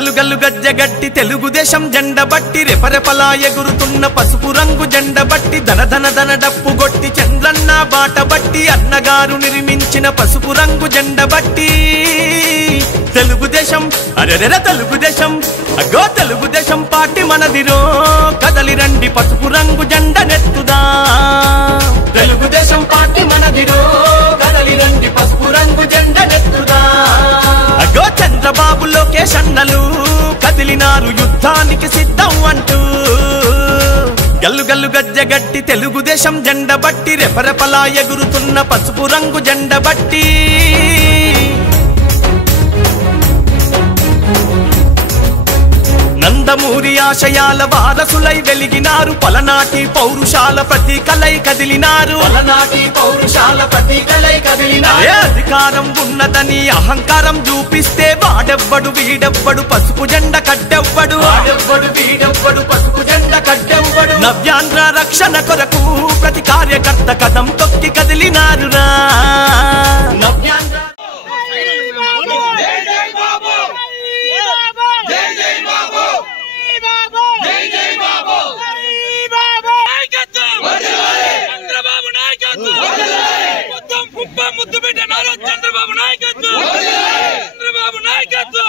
గల్లు గల్లు గజ్జగట్టి తెలుగుదేశం జెండ బట్టి రెపరెపలా ఎగురుతున్న పసుపు రంగు జెండ బట్టి ధన ధన ధన డప్పు గొట్టి చంద్రన్న బాట బట్టి అన్నగారు నిర్మించిన పసుపు రంగు జెండ బట్టి తెలుగుదేశం అరెరెర తెలుగుదేశం అగో తెలుగుదేశం పార్టీ మనదిరో కదలి రండి పసుపు రంగు జెండ నెత్తుదా తెలుగుదేశం పార్టీ మనదిరో కదలి రండి పసుపు రంగు జెండ నెత్తుదా అగో చంద్రబాబు లోకేష్ అన్నలు కదిలినారు యుద్ధానికి సిద్ధం అంటూ గల్లు గల్లు గజ్జగట్టి తెలుగుదేశం జెండ బట్టి రెపరెపలా ఎగురుతున్న పసుపు రంగు జెండ బట్టి నందమూరి ఆశయాల వారసులై వెలిగినారు పలనాటి పౌరుషాల ప్రతీకలై కదిలినారు అధికారం ఉన్నదని అహంకారం చూపిస్తే వాడెవ్వడు వీడెవ్వడు పసుపు జెండ కట్టెవ్వడు నవ్యాంధ్ర రక్షణ కొరకు ప్రతి కార్యకర్త కదం తొక్కి కదిలినారురా నవ్యాంధ్ర చంద్రబాబు నాయకత్వం